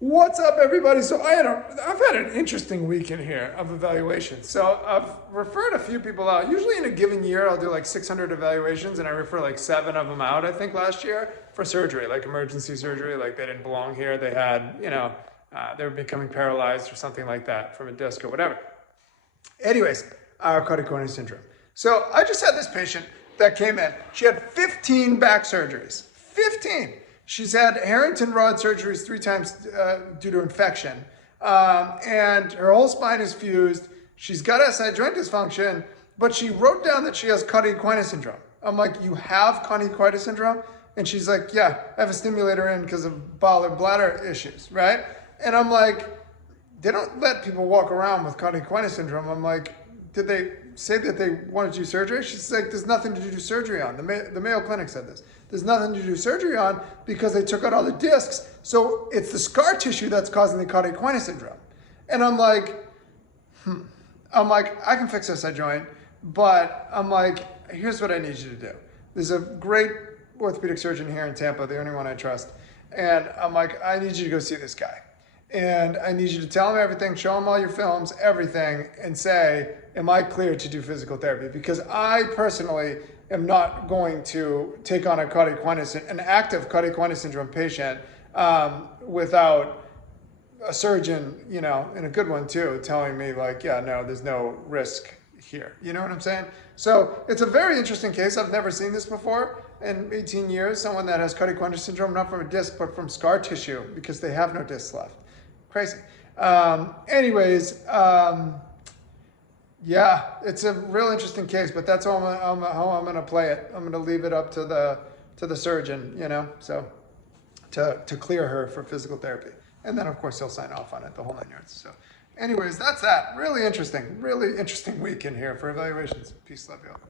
What's up, everybody? So I've had an interesting week in here of evaluations. So I've referred a few people out. Usually in a given year, I'll do like 600 evaluations, and I refer like 7 of them out, I think, last year for surgery, like emergency surgery, like they didn't belong here. They had, they were becoming paralyzed or something like that from a disc or whatever. Anyways, Cauda syndrome. So I just had this patient that came in. She had 15 back surgeries. 15. She's had Harrington rod surgeries 3 times due to infection. And her whole spine is fused. She's got SI joint dysfunction, but she wrote down that she has Cauda syndrome. I'm like, you have Cauda syndrome? And she's like, yeah, I have a stimulator in because of bowel or bladder issues, right? And I'm like, they don't let people walk around with Cauda syndrome. I'm like, did they say that they wanted to do surgery? She's like, there's nothing to do surgery on. The Mayo Clinic said this. There's nothing to do surgery on because they took out all the discs. So it's the scar tissue that's causing the Cauda syndrome. And I'm like, I can fix SI joint, but I'm like, here's what I need you to do. There's a great orthopedic surgeon here in Tampa, the only one I trust. And I'm like, I need you to go see this guy. And I need you to tell him everything, show him all your films, everything, and say, am I clear to do physical therapy? Because I personally am not going to take on an active Cauda syndrome patient without a surgeon, and a good one too, telling me like, yeah, no, there's no risk here. You know what I'm saying? So it's a very interesting case. I've never seen this before in 18 years. Someone that has Cauda syndrome, not from a disc, but from scar tissue because they have no discs left. Crazy. Yeah, it's a real interesting case, but that's how I'm going to play it. I'm going to leave it up to the surgeon, so to clear her for physical therapy. And then, of course, he'll sign off on it, the whole 9 yards. So anyways, that's that. Really interesting week in here for evaluations. Peace, love you all.